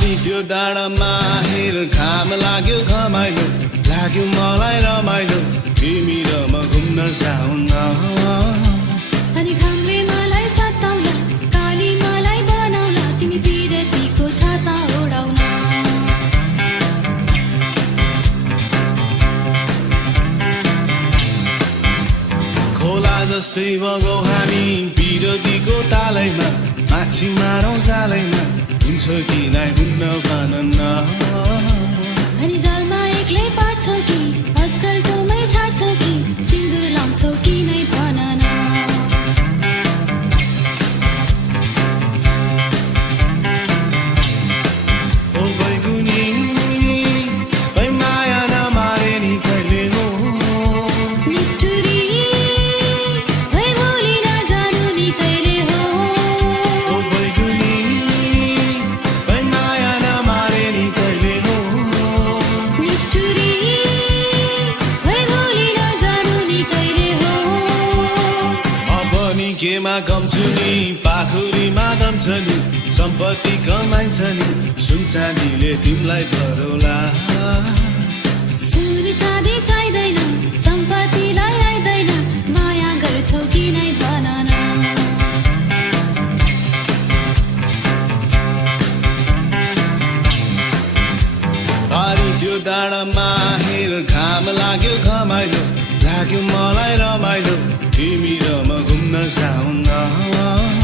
पारी त्यो डाँडामा हेर घाम लाग्यो घमाइलो लाग्यो मलाई रमाइलो तिमी र म घुम्न जाउन अनि घामले मलाई सताउला काली मलाई बनाउला तिमी बिरतीको छाता ओढाउन खोला जस्तै बगौ हामी बिरतीको तालैमा माछी मारौँ जालैमा हुन्छ कि नै हुन्न भन न अनि जालमा एक्लै पार्छौ कि आजकल तँमै छाड्छौ कि सिन्दुर लाउँछौ कि नै भन न ओ बैगुनी बै माया नमारे नि कहिले हो निष्ठुरी भई भोलि नजानु नि कहिले हो ओ बैगुनी बै माया नमारे नि कहिले हो निष्ठुरी भई भोलि नजानु नि कहिले हो अब नि केमा गम छु नि पाखुरीमा दम छ नि सम्पत्ति कमाइन्छ नि सुन चाँदीले तिमीलाई भरौला सुन चाँदी चाहिँदैन सम्पत्तिलाई आइदैन माया गर्छौ कि नै भन न पारी त्यो डाँडामा हेर घाम लाग्यो घमाइलो लाग्यो मलाई रमाइलो तिमी र म घुम्न जाउन